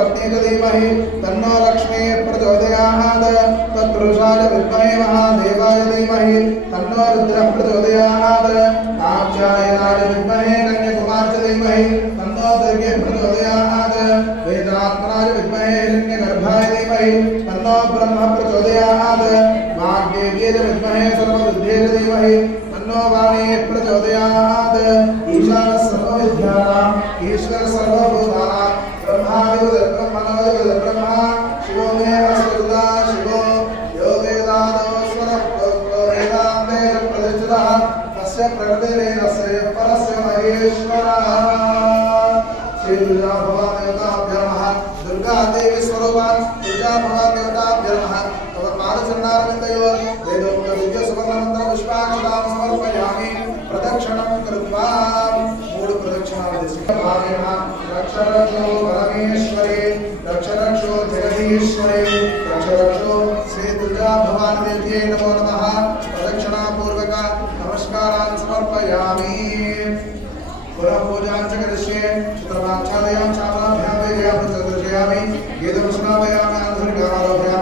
पत्नी च धीमहि तन्नो लक्ष्मी प्रचोदयात् तत्पुरुषाय विद्महे महादेवाय धीमहि तन्नो रुद्रः प्रचोदयात् कात्यायनाय विद्महे कन्याकुमार्य च धीमहि तन्नो दुर्गे प्रचोदयात् वेदात्मनाय विद्महे हिरण्यगर्भाय धीमहि तन्नो ब्रह्म प्रचोदयात् वाग्देव्यै च विद्महे सर्वबुद्ध्यै च धीमहि तन्नो वाणी प्रचोदयात् ईशानः सर्वविद्यानाम् ईश्वर सर्वभूतानां ब्रह्मादिवद्ब्रह्मणोदिवद् ब्रह्मा शिवो मे वस्तुतः शिवो यो वेदादो स्वरः प्रोक्तो वेदान्ते प्रतिष्ठितः तस्य प्रकृतिरेवस्य परस्य महेश्वरः श्री दुर्गा भवानी देवताभ्यो नमः दुर्गा देवी स्वरूपात् दुर्गा भवानी देवताभ्यो नमः तव पादचरणारविन्दयोः वेदोक्त दिव्य सुवर्णमन्त्र पुष्पाक्षतां समर्पयामि प्रदक्षिणं कृत्वा मूढ प्रदक्षिणां दिशि रक्षरक्षो परमेश्वरे रक्षरक्षो जगदीश्वरे रक्षरक्षो श्री दुर्गा भवानी देव्यै नमो नमः प्रदक्षिणा पूर्वक नमस्कारान् समर्पयामि पुनः पूजां च करिष्ये चित्रमाच्छादयां चामराभ्यां वेदयां प्रदर्शयामि गीतं श्रावयामि अनन्तरं गानारोपयामि